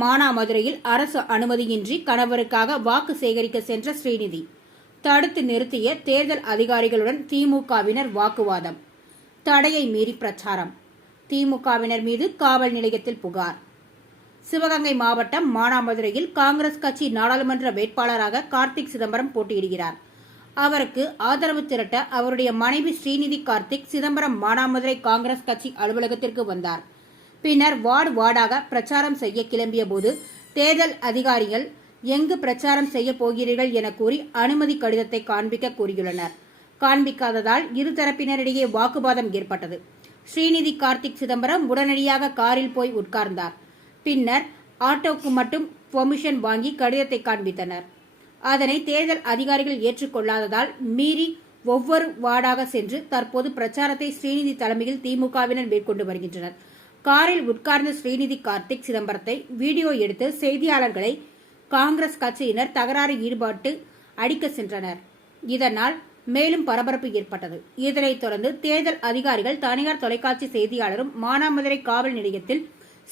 மானாமதுரையில் அரசு அனுமதியின்றி கணவருக்காக வாக்கு சேகரிக்க சென்ற ஸ்ரீநிதி தடுத்து நிறுத்திய தேர்தல் அதிகாரிகளுடன் திமுகவினர் வாக்குவாதம். தடையை மீறி பிரச்சாரம். திமுகவினர் மீது காவல் நிலையத்தில் புகார். சிவகங்கை மாவட்டம் மானாமதுரையில் காங்கிரஸ் கட்சி நாடாளுமன்ற வேட்பாளராக கார்த்திக் சிதம்பரம் போட்டியிடுகிறார். அவருக்கு ஆதரவு திரட்ட அவருடைய மனைவி ஸ்ரீநிதி கார்த்திக் சிதம்பரம் மானாமதுரை காங்கிரஸ் கட்சி அலுவலகத்திற்கு வந்தார். பின்னர் வார்டு வார்டாக பிரச்சாரம் செய்ய கிளம்பிய போது தேர்தல் அதிகாரிகள் எங்கு பிரச்சாரம் செய்ய போகிறீர்கள் என கூறி அனுமதி கடிதத்தை காண்பிக்க கூறியுள்ளனர். காண்பிக்காததால் இருதரப்பினரிடையே வாக்குவாதம் ஏற்பட்டது. ஸ்ரீநிதி கார்த்திக் சிதம்பரம் உடனடியாக காரில் போய் உட்கார்ந்தார். பின்னர் ஆட்டோக்கு மட்டும் பெர்மிஷன் வாங்கி கடிதத்தை காண்பித்தனர். அதனை தேர்தல் அதிகாரிகள் ஏற்றுக்கொள்ளாததால் மீறி ஒவ்வொரு வார்டாக சென்று தற்போது பிரச்சாரத்தை ஸ்ரீநிதி தலைமையில் திமுகவினர் மேற்கொண்டு வருகின்றனர். காரில் உட்கார்ந்த ஸ்ரீநிதி கார்த்திக் சிதம்பரத்தை வீடியோ எடுத்து செய்தியாளர்களை காங்கிரஸ் கட்சியினர் தகராறு ஈடுபட்டு அடிக்க சென்றனர். இதனால் மேலும் பரபரப்பு ஏற்பட்டது. இதனைத் தொடர்ந்து தேர்தல் அதிகாரிகள் தனியார் தொலைக்காட்சி செய்தியாளரும் மானாமதுரை காவல் நிலையத்தில்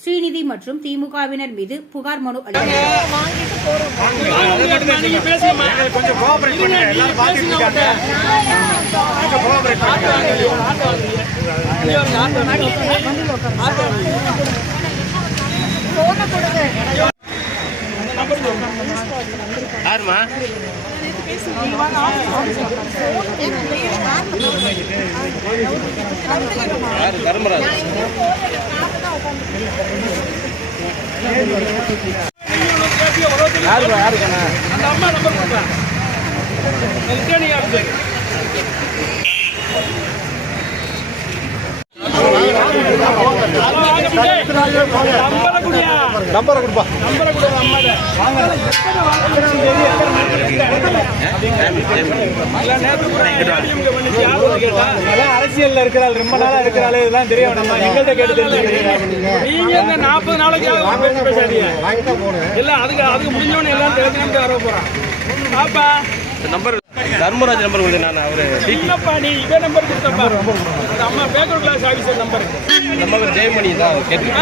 ஸ்ரீநிதி மற்றும் திமுகவினர் மீது புகார் மனு அளித்தனர். நம்பரை கொடுப்பா. அரசியல் இருக்கிறாள், ரொம்ப நாளா இருக்கிறாள், இதெல்லாம் தெரியும். நம்ம எங்கள்கிட்ட கேட்டு தெரிஞ்சுக்கிறீங்க. நீங்க இந்த 40 நாளைக்கு பேசாதீங்க. இல்ல அதுக்கு முடிஞ்சவன எல்லாம் தெரிஞ்சு வர போறான். பாப்பா நம்பர் தர்மராஜ் நம்பர் கொடுத்து நான் அவரு இல்லப்பா நீ இதே நம்பர் கொடுத்தப்பா. அந்த அம்மா பேக்கர் கிளாஸ் ஆபீசர் நம்பர் நம்ம ஜெயமணி தான் கேட்டேன்.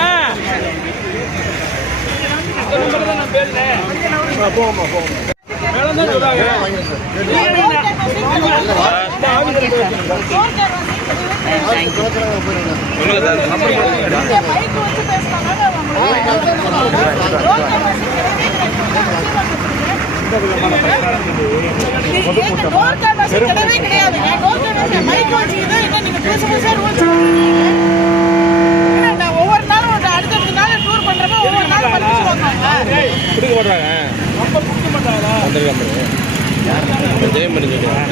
அந்த நம்பர் தான் நான் பேசுறேன். போமா மேல தான் சொல்றாங்க. ஒவ்வொரு நாளும் அடுத்த நாள் டூர் பண்றப்ப ஒவ்வொரு நாள் ஜெயமணி சொல்லுவாங்க.